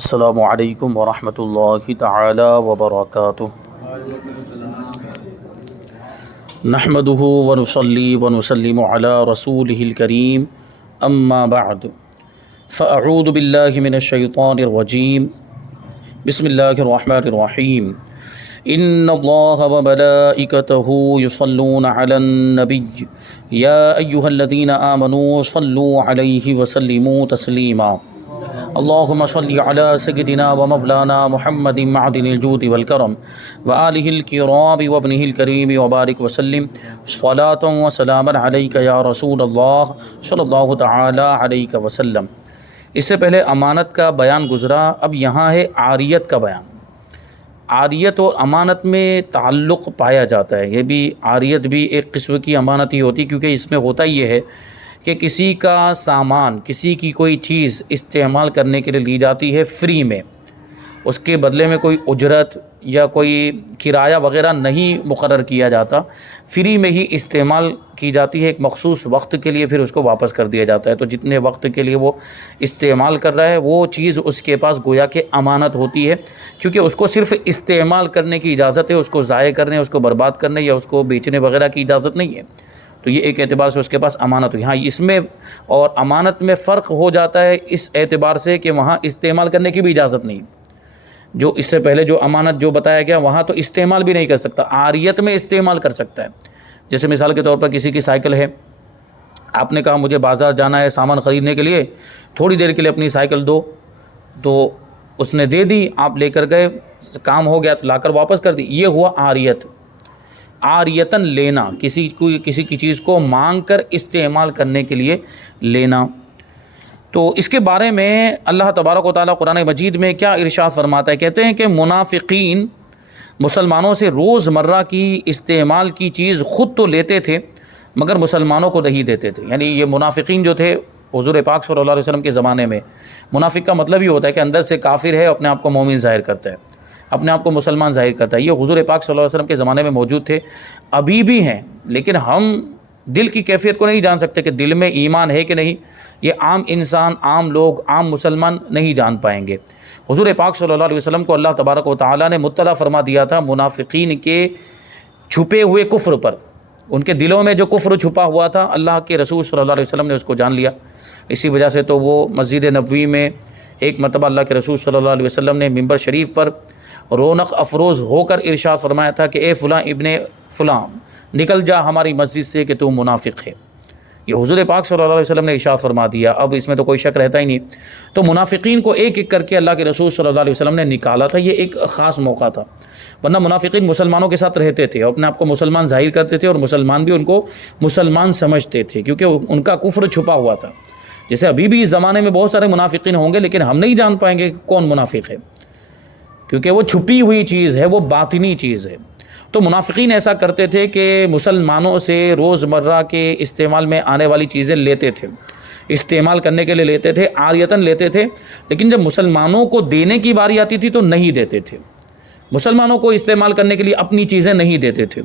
السلام علیکم ورحمۃ اللہ تعالی وبرکاتہ۔ نحمده ونصلی ونسلم علی رسولہ الکریم، اما بعد فاعوذ باللہ من الشیطان الرجیم، بسم اللہ الرحمن الرحیم۔ ان اللہ وملائکتہ یصلون علی النبی یا ایہا الذین آمنوا صلوا علیہ وسلموا تسلیما۔ اللہم صلی علی سیدنا و مولانا محمد معدن الجود والکرم وآلہ الکرام وابنہ الکریم وبارک وسلم صلاۃ و سلاما علیک یا رسول اللہ صلی اللہ تعالی علیہ وسلم۔ اس سے پہلے امانت کا بیان گزرا، اب یہاں ہے عاریت کا بیان۔ عاریت اور امانت میں تعلق پایا جاتا ہے۔ یہ بھی عاریت بھی ایک قسم کی امانت ہی ہوتی ہے، کیونکہ اس میں ہوتا یہ ہے کہ کسی کا سامان، کسی کی کوئی چیز استعمال کرنے کے لیے لی جاتی ہے فری میں، اس کے بدلے میں کوئی اجرت یا کوئی کرایہ وغیرہ نہیں مقرر کیا جاتا، فری میں ہی استعمال کی جاتی ہے ایک مخصوص وقت کے لیے، پھر اس کو واپس کر دیا جاتا ہے۔ تو جتنے وقت کے لیے وہ استعمال کر رہا ہے وہ چیز اس کے پاس گویا کہ امانت ہوتی ہے، کیونکہ اس کو صرف استعمال کرنے کی اجازت ہے، اس کو ضائع کرنے، اس کو برباد کرنے یا اس کو بیچنے وغیرہ کی اجازت نہیں ہے۔ تو یہ ایک اعتبار سے اس کے پاس امانت ہوئی۔ ہاں، اس میں اور امانت میں فرق ہو جاتا ہے اس اعتبار سے کہ وہاں استعمال کرنے کی بھی اجازت نہیں۔ جو اس سے پہلے جو امانت جو بتایا گیا وہاں تو استعمال بھی نہیں کر سکتا، عاریت میں استعمال کر سکتا ہے۔ جیسے مثال کے طور پر کسی کی سائیکل ہے، آپ نے کہا مجھے بازار جانا ہے سامان خریدنے کے لیے، تھوڑی دیر کے لیے اپنی سائیکل دو، تو اس نے دے دی، آپ لے کر گئے، کام ہو گیا تو لا کر واپس کر دی۔ یہ ہوا عاریت۔ عاریتاً لینا، کسی کی چیز کو مانگ کر استعمال کرنے کے لیے لینا۔ تو اس کے بارے میں اللہ تبارک و تعالیٰ قرآن مجید میں کیا ارشاد فرماتا ہے؟ کہتے ہیں کہ منافقین مسلمانوں سے روز مرہ کی استعمال کی چیز خود تو لیتے تھے مگر مسلمانوں کو نہیں دیتے تھے۔ یعنی یہ منافقین جو تھے حضور پاک صلی اللہ علیہ وسلم کے زمانے میں، منافق کا مطلب یہ ہوتا ہے کہ اندر سے کافر ہے، اپنے آپ کو مومن ظاہر کرتا ہے، اپنے آپ کو مسلمان ظاہر کرتا ہے۔ یہ حضور پاک صلی اللہ علیہ وسلم کے زمانے میں موجود تھے، ابھی بھی ہیں، لیکن ہم دل کی کیفیت کو نہیں جان سکتے کہ دل میں ایمان ہے کہ نہیں۔ یہ عام انسان، عام لوگ، عام مسلمان نہیں جان پائیں گے۔ حضور پاک صلی اللہ علیہ وسلم کو اللہ تبارک و تعالیٰ نے مطلع فرما دیا تھا منافقین کے چھپے ہوئے کفر پر۔ ان کے دلوں میں جو کفر چھپا ہوا تھا، اللہ کے رسول صلی اللہ علیہ وسلم نے اس کو جان لیا۔ اسی وجہ سے تو وہ مسجد نبوی میں ایک مرتبہ اللہ کے رسول صلی اللہ علیہ وسلم نے ممبر شریف پر رونق افروز ہو کر ارشاد فرمایا تھا کہ اے فلاں ابن فلاں، نکل جا ہماری مسجد سے کہ تو منافق ہے۔ یہ حضور پاک صلی اللہ علیہ وسلم نے ارشاد فرما دیا، اب اس میں تو کوئی شک رہتا ہی نہیں۔ تو منافقین کو ایک ایک کر کے اللہ کے رسول صلی اللہ علیہ وسلم نے نکالا تھا۔ یہ ایک خاص موقع تھا، ورنہ منافقین مسلمانوں کے ساتھ رہتے تھے اور اپنے آپ کو مسلمان ظاہر کرتے تھے، اور مسلمان بھی ان کو مسلمان سمجھتے تھے کیونکہ ان کا کفر چھپا ہوا تھا۔ جیسے ابھی بھی اس زمانے میں بہت سارے منافقین ہوں گے، لیکن ہم نہیں جان پائیں گے کہ کون منافق ہے، کیونکہ وہ چھپی ہوئی چیز ہے، وہ باطنی چیز ہے۔ تو منافقین ایسا کرتے تھے کہ مسلمانوں سے روز مرہ کے استعمال میں آنے والی چیزیں لیتے تھے، استعمال کرنے کے لیے لیتے تھے، عاریتاً لیتے تھے، لیکن جب مسلمانوں کو دینے کی باری آتی تھی تو نہیں دیتے تھے، مسلمانوں کو استعمال کرنے کے لیے اپنی چیزیں نہیں دیتے تھے۔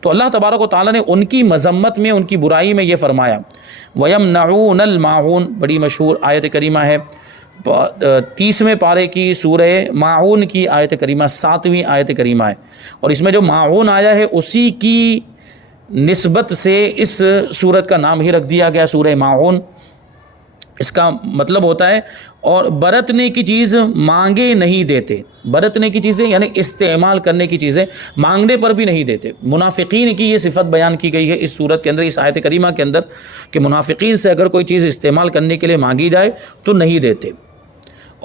تو اللہ تبارک و تعالیٰ نے ان کی مذمت میں، ان کی برائی میں یہ فرمایا، وَيَمْنَعُونَ الْمَاعُونَ، بڑی مشہور آیت کریمہ ہے، 30ویں پارے کی سورہ ماعون کی آیت کریمہ، 7ویں آیت کریمہ ہے، اور اس میں جو ماعون آیا ہے اسی کی نسبت سے اس سورت کا نام ہی رکھ دیا گیا سورہ ماعون۔ اس کا مطلب ہوتا ہے اور برتنے کی چیز مانگے نہیں دیتے، برتنے کی چیزیں یعنی استعمال کرنے کی چیزیں مانگنے پر بھی نہیں دیتے۔ منافقین کی یہ صفت بیان کی گئی ہے اس سورت کے اندر، اس آیت کریمہ کے اندر، کہ منافقین سے اگر کوئی چیز استعمال کرنے کے لیے مانگی جائے تو نہیں دیتے،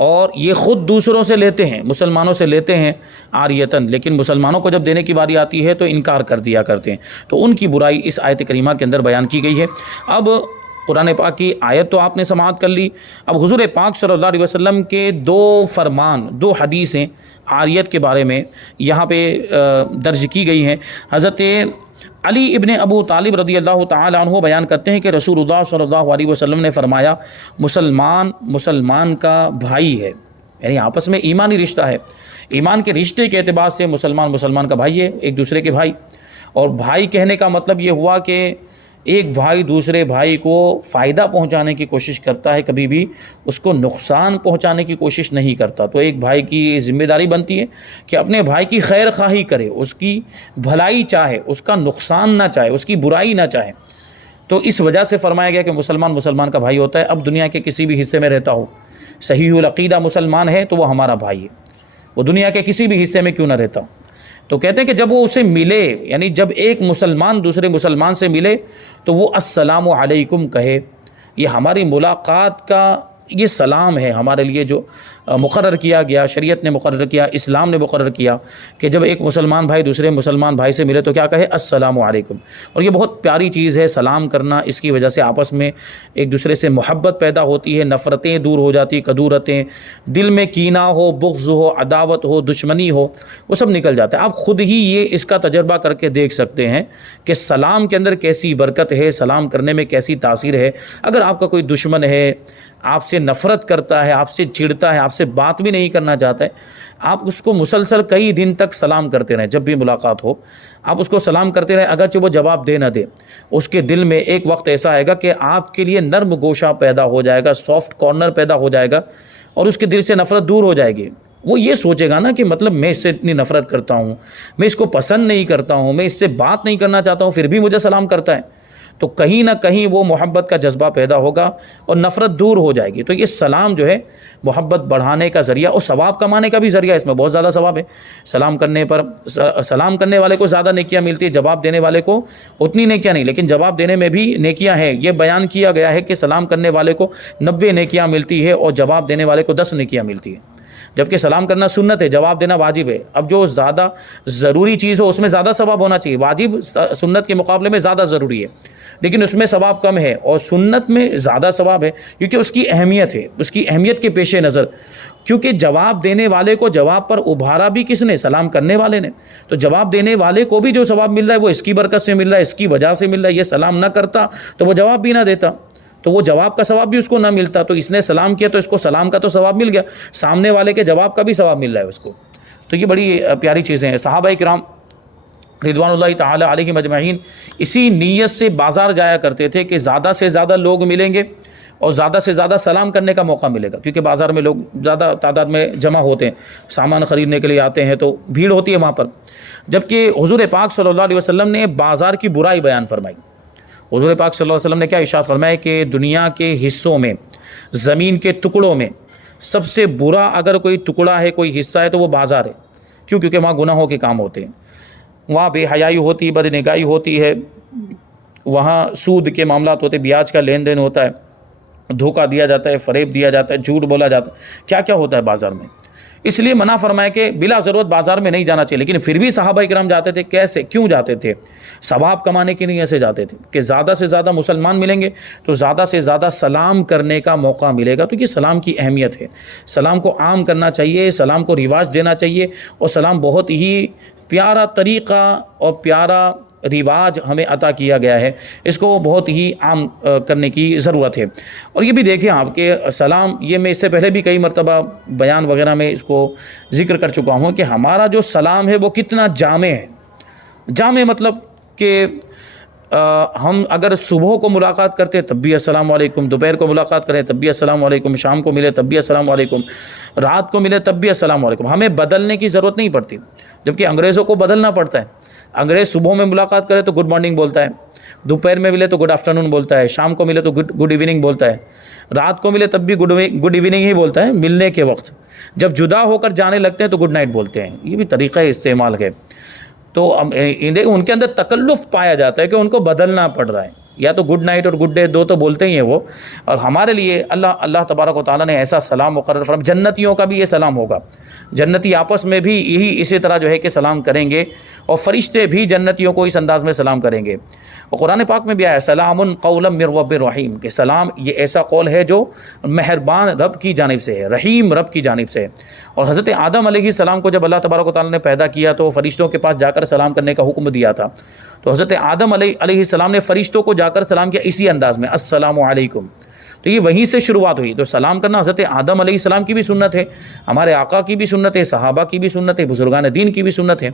اور یہ خود دوسروں سے لیتے ہیں، مسلمانوں سے لیتے ہیں عاریتاً، لیکن مسلمانوں کو جب دینے کی باری آتی ہے تو انکار کر دیا کرتے ہیں۔ تو ان کی برائی اس آیت کریمہ کے اندر بیان کی گئی ہے۔ اب قرآن پاک کی آیت تو آپ نے سماعت کر لی، اب حضور پاک صلی اللہ علیہ وسلم کے دو فرمان، دو حدیثیں عاریت کے بارے میں یہاں پہ درج کی گئی ہیں۔ حضرت علی ابن ابو طالب رضی اللہ تعالی عنہ بیان کرتے ہیں کہ رسول اللہ صلی اللہ علیہ وسلم نے فرمایا، مسلمان کا بھائی ہے، یعنی آپس میں ایمانی رشتہ ہے، ایمان کے رشتے کے اعتبار سے مسلمان کا بھائی ہے، ایک دوسرے کے بھائی۔ اور بھائی کہنے کا مطلب یہ ہوا کہ ایک بھائی دوسرے بھائی کو فائدہ پہنچانے کی کوشش کرتا ہے، کبھی بھی اس کو نقصان پہنچانے کی کوشش نہیں کرتا۔ تو ایک بھائی کی ذمہ داری بنتی ہے کہ اپنے بھائی کی خیر خواہی کرے، اس کی بھلائی چاہے، اس کا نقصان نہ چاہے، اس کی برائی نہ چاہے۔ تو اس وجہ سے فرمایا گیا کہ مسلمان کا بھائی ہوتا ہے، اب دنیا کے کسی بھی حصے میں رہتا ہو، صحیح العقیدہ مسلمان ہے تو وہ ہمارا بھائی ہے، وہ دنیا کے کسی بھی حصے میں کیوں نہ رہتا ہو۔ تو کہتے ہیں کہ جب وہ اسے ملے، یعنی جب ایک مسلمان دوسرے مسلمان سے ملے تو وہ السلام علیکم کہے۔ یہ ہماری ملاقات کا یہ سلام ہے ہمارے لیے جو مقرر کیا گیا، شریعت نے مقرر کیا، اسلام نے مقرر کیا کہ جب ایک مسلمان بھائی دوسرے مسلمان بھائی سے ملے تو کیا کہے؟ السلام علیکم۔ اور یہ بہت پیاری چیز ہے سلام کرنا، اس کی وجہ سے آپس میں ایک دوسرے سے محبت پیدا ہوتی ہے، نفرتیں دور ہو جاتی، کدورتیں، دل میں کینہ ہو، بغض ہو، عداوت ہو، دشمنی ہو، وہ سب نکل جاتا ہے۔ آپ خود ہی یہ اس کا تجربہ کر کے دیکھ سکتے ہیں کہ سلام کے اندر کیسی برکت ہے، سلام کرنے میں کیسی تاثیر ہے۔ اگر آپ کا کوئی دشمن ہے، آپ سے نفرت کرتا ہے، آپ سے چڑھتا ہے، آپ سے بات بھی نہیں کرنا چاہتا ہے، آپ اس کو مسلسل کئی دن تک سلام کرتے رہیں، جب بھی ملاقات ہو آپ اس کو سلام کرتے رہیں، اگرچہ وہ جواب دے نہ دے، اس کے دل میں ایک وقت ایسا آئے گا کہ آپ کے لیے نرم گوشہ پیدا ہو جائے گا، سافٹ کارنر پیدا ہو جائے گا، اور اس کے دل سے نفرت دور ہو جائے گی۔ وہ یہ سوچے گا نا کہ مطلب میں اس سے اتنی نفرت کرتا ہوں، میں اس کو پسند نہیں کرتا ہوں، میں اس سے بات نہیں کرنا چاہتا ہوں، پھر بھی مجھے سلام کرتا ہے، تو کہیں نہ کہیں وہ محبت کا جذبہ پیدا ہوگا اور نفرت دور ہو جائے گی۔ تو یہ سلام جو ہے محبت بڑھانے کا ذریعہ اور ثواب کمانے کا بھی ذریعہ، اس میں بہت زیادہ ثواب ہے۔ سلام کرنے پر سلام کرنے والے کو زیادہ نیکیاں ملتی ہے، جواب دینے والے کو اتنی نیکیاں نہیں، لیکن جواب دینے میں بھی نیکیاں ہیں۔ یہ بیان کیا گیا ہے کہ سلام کرنے والے کو 90 نیکیاں ملتی ہے اور جواب دینے والے کو 10 نیکیاں ملتی ہیں، جبکہ سلام کرنا سنت ہے، جواب دینا واجب ہے۔ اب جو زیادہ ضروری چیز ہو اس میں زیادہ ثواب ہونا چاہیے، واجب سنت کے مقابلے میں زیادہ ضروری ہے، لیکن اس میں ثواب کم ہے، اور سنت میں زیادہ ثواب ہے کیونکہ اس کی اہمیت ہے، اس کی اہمیت کے پیش نظر، کیونکہ جواب دینے والے کو جواب پر ابھارا بھی کس نے؟ سلام کرنے والے نے۔ تو جواب دینے والے کو بھی جو ثواب مل رہا ہے وہ اس کی برکت سے مل رہا ہے، اس کی وجہ سے مل رہا ہے۔ یہ سلام نہ کرتا تو وہ جواب بھی نہ دیتا، تو وہ جواب کا ثواب بھی اس کو نہ ملتا، تو اس نے سلام کیا تو اس کو سلام کا تو ثواب مل گیا، سامنے والے کے جواب کا بھی ثواب مل رہا ہے اس کو۔ تو یہ بڑی پیاری چیزیں ہیں۔ صحابہ کرام رضوان اللہ تعالی علیہم اجمعین اسی نیت سے بازار جایا کرتے تھے کہ زیادہ سے زیادہ لوگ ملیں گے اور زیادہ سے زیادہ سلام کرنے کا موقع ملے گا، کیونکہ بازار میں لوگ زیادہ تعداد میں جمع ہوتے ہیں، سامان خریدنے کے لیے آتے ہیں تو بھیڑ ہوتی ہے وہاں پر۔ جبکہ حضور پاک صلی اللہ علیہ وسلم نے بازار کی برائی بیان فرمائی۔ حضور پاک صلی اللہ علیہ وسلم نے کیا ارشاد فرمایا کہ دنیا کے حصوں میں، زمین کے ٹکڑوں میں سب سے برا اگر کوئی ٹکڑا ہے، کوئی حصہ ہے تو وہ بازار ہے۔ کیوں؟ کیونکہ وہاں گناہوں کے کام ہوتے ہیں، وہاں بے حیائی ہوتی، بدنگاہی ہوتی ہے، وہاں سود کے معاملات ہوتے، بیاج کا لین دین ہوتا ہے، دھوکہ دیا جاتا ہے، فریب دیا جاتا ہے، جھوٹ بولا جاتا ہے، کیا کیا ہوتا ہے بازار میں۔ اس لیے منع فرمایا کہ بلا ضرورت بازار میں نہیں جانا چاہیے، لیکن پھر بھی صحابہ کرام جاتے تھے۔ کیسے؟ کیوں جاتے تھے؟ ثواب کمانے کی نیت سے جاتے تھے کہ زیادہ سے زیادہ مسلمان ملیں گے تو زیادہ سے زیادہ سلام کرنے کا موقع ملے گا۔ تو یہ سلام کی اہمیت ہے، سلام کو عام کرنا چاہیے، سلام کو رواج دینا چاہیے، اور سلام بہت ہی پیارا طریقہ اور پیارا رواج ہمیں عطا کیا گیا ہے، اس کو بہت ہی عام کرنے کی ضرورت ہے۔ اور یہ بھی دیکھیں آپ کہ سلام، یہ میں اس سے پہلے بھی کئی مرتبہ بیان وغیرہ میں اس کو ذکر کر چکا ہوں کہ ہمارا جو سلام ہے وہ کتنا جامع ہے۔ جامع مطلب کہ ہم اگر صبح کو ملاقات کرتے تب بھی السلام علیکم، دوپہر کو ملاقات کریں تب بھی السلام علیکم، شام کو ملے تب بھی السلام علیکم، رات کو ملے تب بھی السلام علیکم، ہمیں بدلنے کی ضرورت نہیں پڑتی۔ جبکہ انگریزوں کو بدلنا پڑتا ہے، انگریز صبح میں ملاقات کرے تو گڈ مارننگ بولتا ہے، دوپہر میں ملے تو گڈ آفٹر نون بولتا ہے، شام کو ملے تو گڈ ایوننگ بولتا ہے، رات کو ملے تب بھی گڈ ایوننگ ہی بولتا ہے، ملنے کے وقت جب جدا ہو کر جانے لگتے ہیں تو گڈ نائٹ بولتے ہیں۔ یہ بھی طریقہ استعمال ہے۔ تو ان کے اندر تکلف پایا جاتا ہے کہ ان کو بدلنا پڑ رہا ہے، یا تو گڈ نائٹ اور گڈ ڈے دو تو بولتے ہی ہیں وہ۔ اور ہمارے لیے اللہ تبارک و تعالیٰ نے ایسا سلام مقرر فرمایا، جنتیوں کا بھی یہ سلام ہوگا، جنتی آپس میں بھی یہی اسی طرح جو ہے کہ سلام کریں گے، اور فرشتے بھی جنتیوں کو اس انداز میں سلام کریں گے۔ اور قرآن پاک میں بھی آیا سلام قولا من رب رحیم، کہ سلام یہ ایسا قول ہے جو مہربان رب کی جانب سے ہے، رحیم رب کی جانب سے ہے۔ اور حضرت آدم علیہ السلام کو جب اللہ تبارک و تعالیٰ نے پیدا کیا تو فرشتوں کے پاس جا کر سلام کرنے کا حکم دیا تھا، تو حضرت آدم علیہ السلام نے فرشتوں کو جا کر سلام کیا اسی انداز میں، السلام علیکم۔ تو یہ وہیں سے شروعات ہوئی۔ تو سلام کرنا حضرت آدم علیہ السلام کی بھی سنت ہے، ہمارے آقا کی بھی سنت ہے، صحابہ کی بھی سنت ہے، بزرگان دین کی بھی سنت ہے۔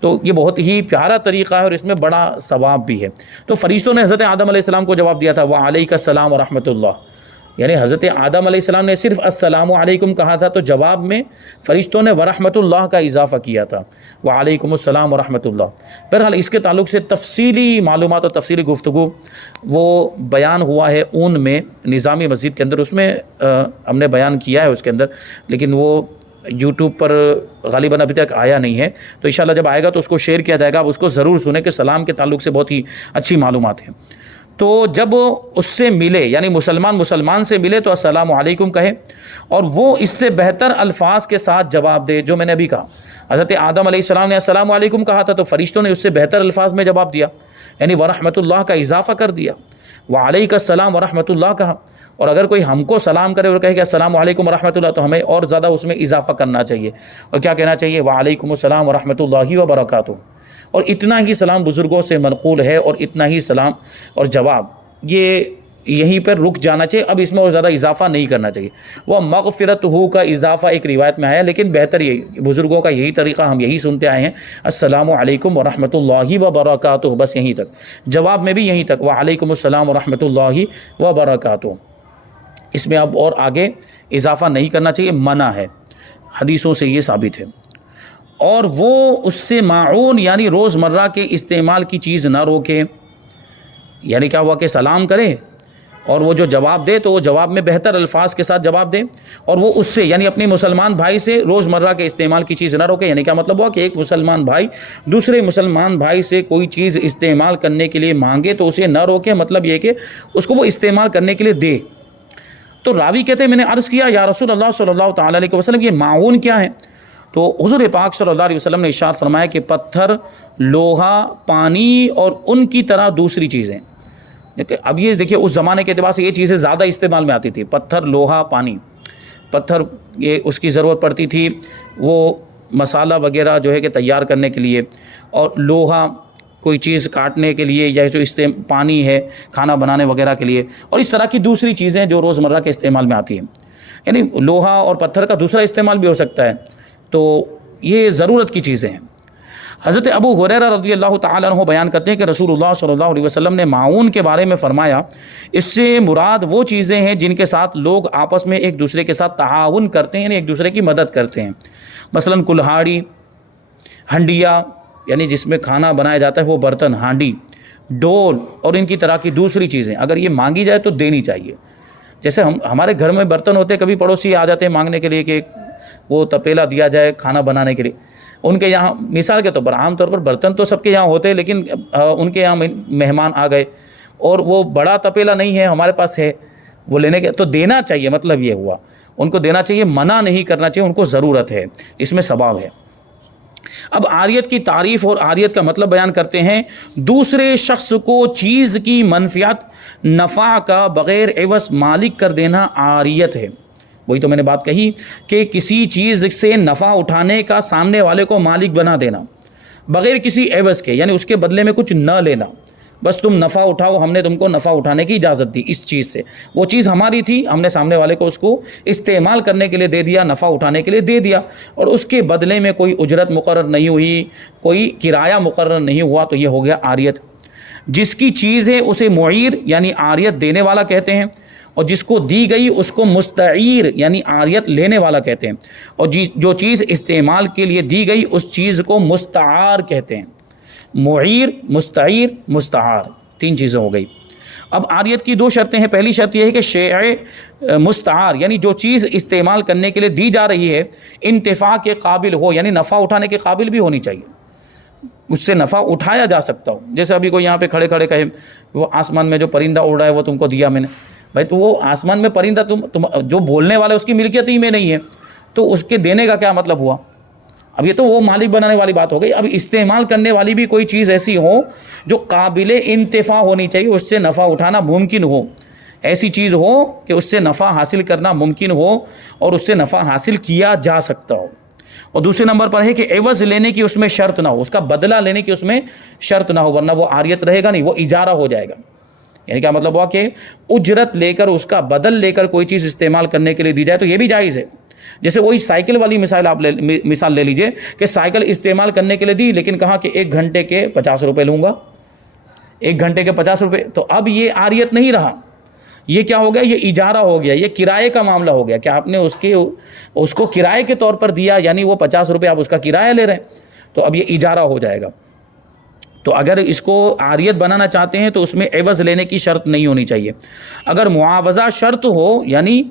تو یہ بہت ہی پیارا طریقہ ہے اور اس میں بڑا ثواب بھی ہے۔ تو فرشتوں نے حضرت آدم علیہ السلام کو جواب دیا تھا وعلیک السلام ورحمۃ اللہ، یعنی حضرت آدم علیہ السلام نے صرف السلام علیکم کہا تھا، تو جواب میں فرشتوں نے ورحمۃ اللہ کا اضافہ کیا تھا، وعلیکم السلام ورحمۃ اللہ۔ بہرحال اس کے تعلق سے تفصیلی معلومات اور تفصیلی گفتگو وہ بیان ہوا ہے اون میں نظامی مسجد کے اندر، اس میں ہم نے بیان کیا ہے اس کے اندر، لیکن وہ یوٹیوب پر غالباً ابھی تک آیا نہیں ہے، تو انشاءاللہ جب آئے گا تو اس کو شیئر کیا جائے گا، آپ اس کو ضرور سنیں کہ سلام کے تعلق سے بہت ہی اچھی معلومات ہیں۔ تو جب اس سے ملے یعنی مسلمان سے ملے تو السلام علیکم کہے، اور وہ اس سے بہتر الفاظ کے ساتھ جواب دے، جو میں نے ابھی کہا حضرت آدم علیہ السلام نے السلام علیکم کہا تھا، تو فرشتوں نے اس سے بہتر الفاظ میں جواب دیا، یعنی ورحمۃ اللہ کا اضافہ کر دیا، وعلیک السلام ورحمۃ اللہ کہا۔ اور اگر کوئی ہم کو سلام کرے اور کہے کہ السلام علیکم ورحمۃ اللہ، تو ہمیں اور زیادہ اس میں اضافہ کرنا چاہیے، اور کیا کہنا چاہیے؟ وعلیکم السلام ورحمۃ اللہ وبرکاتہ۔ اور اتنا ہی سلام بزرگوں سے منقول ہے، اور اتنا ہی سلام اور جواب یہ یہیں پر رک جانا چاہیے، اب اس میں اور زیادہ اضافہ نہیں کرنا چاہیے۔ وہ مغفرت ہو کا اضافہ ایک روایت میں آیا، لیکن بہتر یہی بزرگوں کا یہی طریقہ، ہم یہی سنتے آئے ہیں، السلام علیکم ورحمۃ اللہ وبرکاتہ، بس یہیں تک، جواب میں بھی یہیں تک، وعلیکم السلام ورحمۃ اللہ وبرکاتہ۔ اس میں اب اور آگے اضافہ نہیں کرنا چاہیے، منع ہے، حدیثوں سے یہ ثابت ہے۔ اور وہ اس سے معون یعنی روزمرہ کے استعمال کی چیز نہ روکے، یعنی کیا ہوا کہ سلام کرے اور وہ جو جواب دے تو وہ جواب میں بہتر الفاظ کے ساتھ جواب دے، اور وہ اس سے یعنی اپنے مسلمان بھائی سے روزمرہ کے استعمال کی چیز نہ روکے۔ یعنی کیا مطلب ہوا کہ ایک مسلمان بھائی دوسرے مسلمان بھائی سے کوئی چیز استعمال کرنے کے لیے مانگے تو اسے نہ روکے، مطلب یہ کہ اس کو وہ استعمال کرنے کے لیے دے۔ تو راوی کہتے ہیں میں نے عرض کیا یا رسول اللہ صلی اللہ تعالیٰ علیہ وسلم یہ معاون کیا ہے؟ تو حضور پاک صلی اللہ علیہ وسلم نے ارشاد فرمایا کہ پتھر، لوہا، پانی اور ان کی طرح دوسری چیزیں۔ اب یہ دیکھیے اس زمانے کے اعتبار سے یہ چیزیں زیادہ استعمال میں آتی تھی، پتھر، لوہا، پانی۔ پتھر یہ اس کی ضرورت پڑتی تھی وہ مسالہ وغیرہ جو ہے کہ تیار کرنے کے لیے، اور لوہا کوئی چیز کاٹنے کے لیے، یا جو پانی ہے کھانا بنانے وغیرہ کے لیے، اور اس طرح کی دوسری چیزیں جو روزمرہ کے استعمال میں آتی ہیں۔ یعنی لوہا اور پتھر کا دوسرا استعمال بھی ہو سکتا ہے، تو یہ ضرورت کی چیزیں ہیں۔ حضرت ابو ہریرہ رضی اللہ تعالیٰ عنہ بیان کرتے ہیں کہ رسول اللہ صلی اللہ علیہ وسلم نے معاون کے بارے میں فرمایا، اس سے مراد وہ چیزیں ہیں جن کے ساتھ لوگ آپس میں ایک دوسرے کے ساتھ تعاون کرتے ہیں، یعنی ایک دوسرے کی مدد کرتے ہیں، مثلا کلہاڑی، ہنڈیا یعنی جس میں کھانا بنایا جاتا ہے وہ برتن، ہانڈی، ڈول اور ان کی طرح کی دوسری چیزیں اگر یہ مانگی جائے تو دینی چاہیے۔ جیسے ہمارے گھر میں برتن ہوتے ہیں، کبھی پڑوسی آ جاتے ہیں مانگنے کے لیے کہ وہ تپیلا دیا جائے کھانا بنانے کے لیے، ان کے یہاں مثال کے طور پر عام طور پر برتن تو سب کے یہاں ہوتے ہیں، لیکن ان کے یہاں مہمان آ گئے اور وہ بڑا تپیلا نہیں ہے، ہمارے پاس ہے، وہ لینے کے تو دینا چاہیے، مطلب یہ ہوا ان کو دینا چاہیے، منع نہیں کرنا چاہیے، ان کو ضرورت ہے، اس میں ثواب ہے۔ اب عاریت کی تعریف اور عاریت کا مطلب بیان کرتے ہیں، دوسرے شخص کو چیز کی منفعت، نفع کا بغیر عوض مالک کر دینا عاریت ہے۔ وہی تو میں نے بات کہی کہ کسی چیز سے نفع اٹھانے کا سامنے والے کو مالک بنا دینا بغیر کسی عوض کے، یعنی اس کے بدلے میں کچھ نہ لینا، بس تم نفع اٹھاؤ، ہم نے تم کو نفع اٹھانے کی اجازت دی اس چیز سے، وہ چیز ہماری تھی، ہم نے سامنے والے کو اس کو استعمال کرنے کے لیے دے دیا، نفع اٹھانے کے لیے دے دیا، اور اس کے بدلے میں کوئی اجرت مقرر نہیں ہوئی، کوئی کرایہ مقرر نہیں ہوا، تو یہ ہو گیا عاریت۔ جس کی چیز ہے اسے معیر یعنی عاریت دینے والا کہتے ہیں، اور جس کو دی گئی اس کو مستعیر یعنی عاریت لینے والا کہتے ہیں، اور جو چیز استعمال کے لیے دی گئی اس چیز کو مستعار کہتے ہیں۔ معیر، مستعیر، مستعار، تین چیزیں ہو گئی۔ اب عاریت کی دو شرطیں ہیں، پہلی شرط یہ ہے کہ شیء مستعار یعنی جو چیز استعمال کرنے کے لیے دی جا رہی ہے انتفاع کے قابل ہو، یعنی نفع اٹھانے کے قابل بھی ہونی چاہیے، اس سے نفع اٹھایا جا سکتا ہو۔ جیسے ابھی کوئی یہاں پہ کھڑے کھڑے کہے وہ آسمان میں جو پرندہ اڑ رہا ہے وہ تم کو دیا میں نے، بھائی تو وہ آسمان میں پرندہ تم جو بولنے والا اس کی ملکیت ہی میں نہیں ہے، تو اس کے دینے کا کیا مطلب ہوا؟ اب یہ تو وہ مالک بنانے والی بات ہو گئی۔ اب استعمال کرنے والی بھی کوئی چیز ایسی ہو جو قابل انتفاع ہونی چاہیے، اس سے نفع اٹھانا ممکن ہو، ایسی چیز ہو کہ اس سے نفع حاصل کرنا ممکن ہو اور اس سے نفع حاصل کیا جا سکتا ہو۔ اور دوسرے نمبر پر ہے کہ عوض لینے کی اس میں شرط نہ ہو، اس کا بدلہ لینے کی اس میں شرط نہ ہو، ورنہ وہ عاریت رہے گا نہیں، وہ اجارہ ہو جائے گا۔ یعنی کیا مطلب ہوا کہ اجرت لے کر، اس کا بدل لے کر کوئی چیز استعمال کرنے کے لیے دی جائے تو یہ بھی جائز ہے، جیسے وہی سائیکل والی مثال لے لیجئے کہ سائیکل استعمال کرنے کے لیے دی، لیکن کہا کہ 1 گھنٹے کے 50 روپے لوں گا، 1 گھنٹے کے 50 روپے، تو اب یہ عاریت نہیں رہا، یہ کیا ہو گیا؟ یہ اجارہ ہو گیا، یہ کرائے کا معاملہ ہو گیا کہ آپ نے اس کو کرائے کے طور پر دیا، یعنی وہ 50 روپے آپ اس کا کرایہ لے رہے ہیں، تو اب یہ اجارہ ہو جائے گا۔ تو اگر اس کو عاریت بنانا چاہتے ہیں تو اس میں عوض لینے کی شرط نہیں ہونی چاہیے۔ اگر معاوضہ شرط ہو، یعنی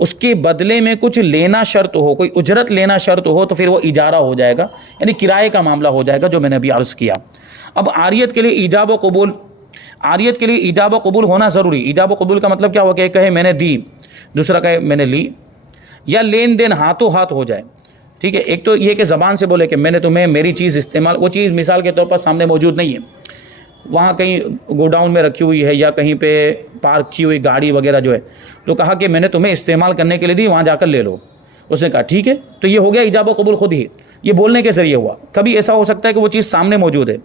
اس کے بدلے میں کچھ لینا شرط ہو، کوئی اجرت لینا شرط ہو، تو پھر وہ اجارہ ہو جائے گا، یعنی کرائے کا معاملہ ہو جائے گا، جو میں نے ابھی عرض کیا۔ اب عاریت کے لیے ایجاب و قبول، عاریت کے لیے ایجاب و قبول ہونا ضروری۔ ایجاب و قبول کا مطلب کیا ہوا کہ کہے میں نے دی، دوسرا کہے میں نے لی، یا لین دین ہاتھوں ہاتھ ہو جائے، ٹھیک ہے۔ ایک تو یہ کہ زبان سے بولے کہ میں نے تمہیں میری چیز استعمال، وہ چیز مثال کے طور پر سامنے موجود نہیں ہے، وہاں کہیں گوڈاؤن میں رکھی ہوئی ہے یا کہیں پہ پارک کی ہوئی گاڑی وغیرہ جو ہے، تو کہا کہ میں نے تمہیں استعمال کرنے کے لیے دی، وہاں جا کر لے لو۔ اس نے کہا ٹھیک ہے، تو یہ ہو گیا ایجاب و قبول خود ہی، یہ بولنے کے ذریعے ہوا۔ کبھی ایسا ہو سکتا ہے کہ وہ چیز سامنے موجود ہے،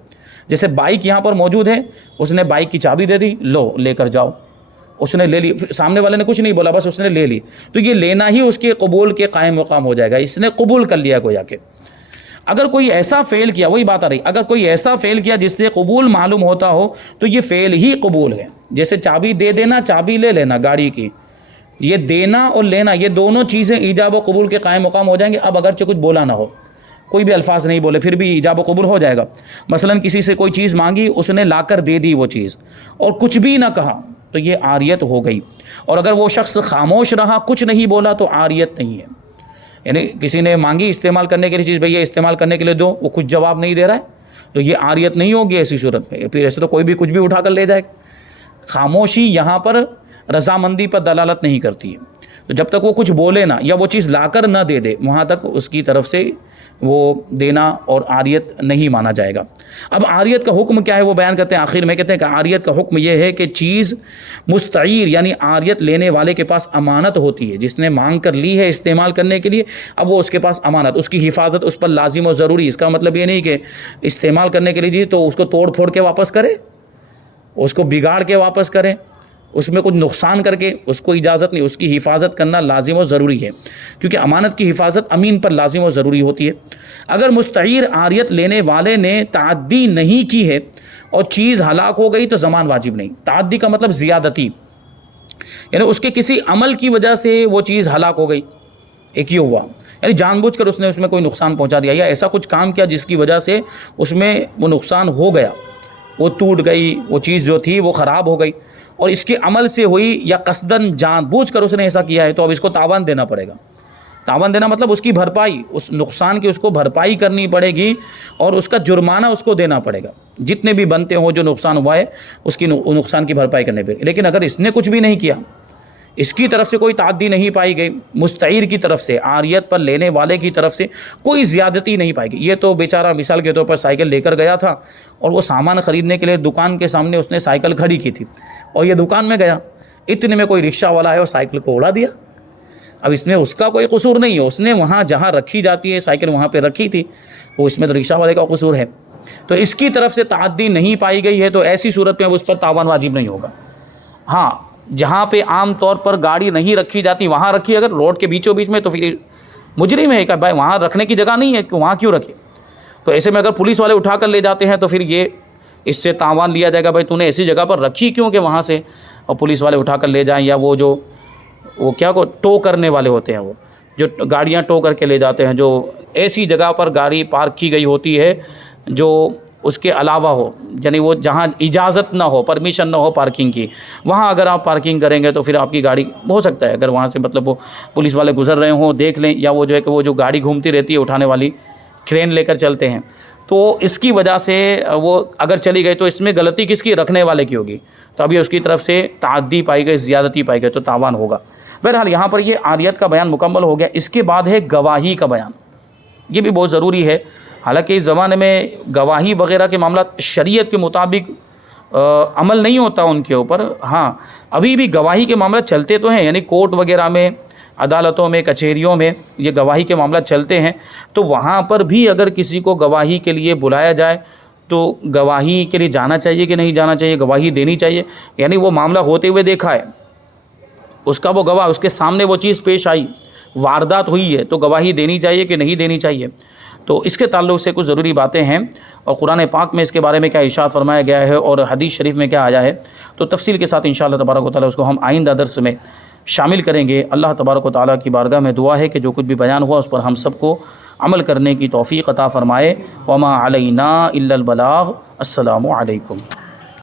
جیسے بائک یہاں پر موجود ہے، اس نے بائک کی چابی دے دی، لو لے کر جاؤ، اس نے لے لی، سامنے والے نے کچھ نہیں بولا، بس اس نے لے لی، تو یہ لینا ہی اس کے قبول کے قائم مقام ہو جائے گا، اس نے قبول کر لیا گویا کہ۔ اگر کوئی ایسا فعل کیا، وہی بات آ رہی، اگر کوئی ایسا فعل کیا جس سے قبول معلوم ہوتا ہو تو یہ فعل ہی قبول ہے۔ جیسے چابی دے دینا، چابی لے لینا گاڑی کی، یہ دینا اور لینا، یہ دونوں چیزیں ایجاب و قبول کے قائم مقام ہو جائیں گے۔ اب اگرچہ کچھ بولا نہ ہو، کوئی بھی الفاظ نہیں بولے، پھر بھی ایجاب و قبول ہو جائے گا۔ مثلا کسی سے کوئی چیز مانگی، اس نے لا کر دے دی وہ چیز، اور کچھ بھی نہ کہا، تو یہ عاریت ہو گئی۔ اور اگر وہ شخص خاموش رہا، کچھ نہیں بولا، تو عاریت نہیں ہے۔ یعنی کسی نے مانگی استعمال کرنے کے لیے چیز، بھئی یہ استعمال کرنے کے لیے دو، وہ کچھ جواب نہیں دے رہا ہے، تو یہ عاریت نہیں ہوگی ایسی صورت میں۔ پھر ایسے تو کوئی بھی کچھ بھی اٹھا کر لے جائے گا۔ خاموشی یہاں پر رضامندی پر دلالت نہیں کرتی ہے، تو جب تک وہ کچھ بولے نہ، یا وہ چیز لا کر نہ دے دے، وہاں تک اس کی طرف سے وہ دینا اور عاریت نہیں مانا جائے گا۔ اب عاریت کا حکم کیا ہے وہ بیان کرتے ہیں آخر میں، کہتے ہیں کہ عاریت کا حکم یہ ہے کہ چیز مستعیر، یعنی عاریت لینے والے کے پاس امانت ہوتی ہے، جس نے مانگ کر لی ہے استعمال کرنے کے لیے، اب وہ اس کے پاس امانت، اس کی حفاظت اس پر لازم و ضروری۔ اس کا مطلب یہ نہیں کہ استعمال کرنے کے لیے جی تو اس کو توڑ پھوڑ کے واپس کرے، اس کو بگاڑ کے واپس کرے، اس میں کچھ نقصان کر کے، اس کو اجازت نہیں، اس کی حفاظت کرنا لازم و ضروری ہے، کیونکہ امانت کی حفاظت امین پر لازم و ضروری ہوتی ہے۔ اگر مستعیر عاریت لینے والے نے تعدی نہیں کی ہے اور چیز ہلاک ہو گئی تو ضمان واجب نہیں۔ تعدی کا مطلب زیادتی، یعنی اس کے کسی عمل کی وجہ سے وہ چیز ہلاک ہو گئی، ایک یہ ہوا، یعنی جان بوجھ کر اس نے اس میں کوئی نقصان پہنچا دیا، یا ایسا کچھ کام کیا جس کی وجہ سے اس میں وہ نقصان ہو گیا، وہ ٹوٹ گئی، وہ چیز جو تھی وہ خراب ہو گئی، اور اس کے عمل سے ہوئی، یا قصداً جان بوجھ کر اس نے ایسا کیا ہے، تو اب اس کو تاوان دینا پڑے گا۔ تاوان دینا مطلب اس کی بھرپائی، اس نقصان کی اس کو بھرپائی کرنی پڑے گی، اور اس کا جرمانہ اس کو دینا پڑے گا، جتنے بھی بنتے ہوں جو نقصان ہوا ہے اس کی نقصان کی بھرپائی کرنے پڑے گی۔ لیکن اگر اس نے کچھ بھی نہیں کیا، اس کی طرف سے کوئی تعدی نہیں پائی گئی، مستعیر کی طرف سے، عاریت پر لینے والے کی طرف سے کوئی زیادتی نہیں پائی گئی، یہ تو بیچارہ مثال کے طور پر سائیکل لے کر گیا تھا، اور وہ سامان خریدنے کے لیے دکان کے سامنے اس نے سائیکل کھڑی کی تھی، اور یہ دکان میں گیا، اتنے میں کوئی رکشہ والا ہے اور سائیکل کو اڑا دیا۔ اب اس میں اس کا کوئی قصور نہیں ہے، اس نے وہاں جہاں رکھی جاتی ہے سائیکل وہاں پہ رکھی تھی، وہ اس میں تو رکشہ والے کا قصور ہے، تو اس کی طرف سے تعدی نہیں پائی گئی ہے، تو ایسی صورت میں اب اس پر تاوان واجب نہیں ہوگا۔ ہاں جہاں پہ عام طور پر گاڑی نہیں رکھی جاتی وہاں رکھی، اگر روڈ کے بیچوں بیچ میں، تو پھر مجرم ہے کہ بھائی وہاں رکھنے کی جگہ نہیں ہے، کہ وہاں کیوں رکھے، تو ایسے میں اگر پولیس والے اٹھا کر لے جاتے ہیں تو پھر یہ اس سے تاوان لیا جائے گا، بھائی تو نے ایسی جگہ پر رکھی کیوں کہ وہاں سے اور پولیس والے اٹھا کر لے جائیں، یا وہ کیا کو ٹو کرنے والے ہوتے ہیں، وہ جو گاڑیاں ٹو کر کے لے جاتے ہیں، جو ایسی جگہ پر گاڑی پارک کی گئی ہوتی ہے جو اس کے علاوہ ہو، یعنی وہ جہاں اجازت نہ ہو، پرمیشن نہ ہو پارکنگ کی، وہاں اگر آپ پارکنگ کریں گے تو پھر آپ کی گاڑی ہو سکتا ہے اگر وہاں سے مطلب وہ پولیس والے گزر رہے ہوں دیکھ لیں، یا وہ جو ہے کہ وہ جو گاڑی گھومتی رہتی ہے اٹھانے والی، کرین لے کر چلتے ہیں، تو اس کی وجہ سے وہ اگر چلی گئی تو اس میں غلطی کس کی؟ رکھنے والے کی ہوگی، تو ابھی اس کی طرف سے تعدی پائی گئی، زیادتی پائی گئی، تو تاوان ہوگا۔ بہرحال یہاں پر یہ عاریت کا بیان مکمل ہو گیا۔ اس کے بعد ہے گواہی کا بیان، یہ بھی بہت ضروری ہے۔ حالانکہ اس زمانے میں گواہی وغیرہ کے معاملات شریعت کے مطابق عمل نہیں ہوتا ان کے اوپر، ہاں ابھی بھی گواہی کے معاملات چلتے تو ہیں، یعنی کورٹ وغیرہ میں، عدالتوں میں، کچہریوں میں یہ گواہی کے معاملات چلتے ہیں، تو وہاں پر بھی اگر کسی کو گواہی کے لیے بلایا جائے تو گواہی کے لیے جانا چاہیے کہ نہیں جانا چاہیے، گواہی دینی چاہیے، یعنی وہ معاملہ ہوتے ہوئے دیکھا ہے، اس کا وہ گواہ، اس کے سامنے وہ چیز پیش آئی، واردات ہوئی ہے تو گواہی دینی چاہیے کہ نہیں دینی چاہیے. تو اس کے تعلق سے کچھ ضروری باتیں ہیں اور قرآن پاک میں اس کے بارے میں کیا ارشاد فرمایا گیا ہے اور حدیث شریف میں کیا آیا ہے، تو تفصیل کے ساتھ انشاءاللہ تبارک و تعالیٰ اس کو ہم آئندہ درس میں شامل کریں گے. اللہ تبارک و تعالیٰ کی بارگاہ میں دعا ہے کہ جو کچھ بھی بیان ہوا اس پر ہم سب کو عمل کرنے کی توفیق عطا فرمائے. وما علینا الا البلاغ. السلام علیکم.